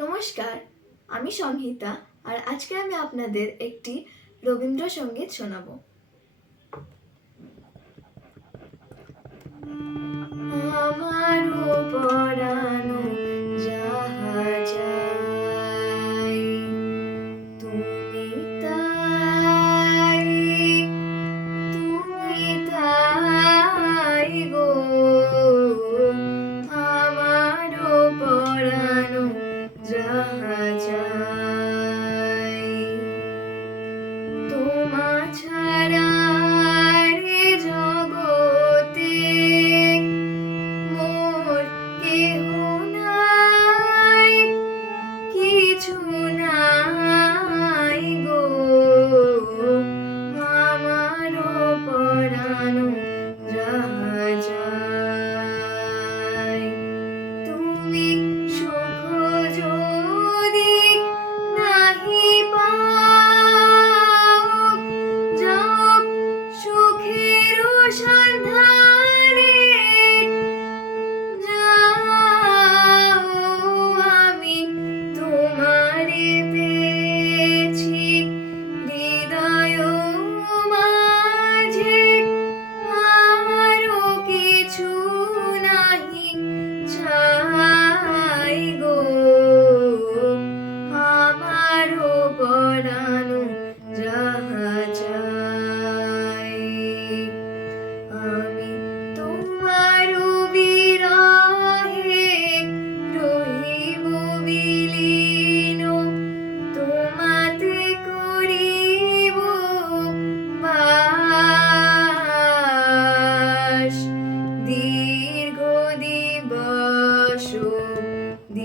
নমস্কার আমি সংহিতা আর আজকে আমি আপনাদের একটি রবীন্দ্রসঙ্গীত শোনাব। আমার উপর പശു ദീ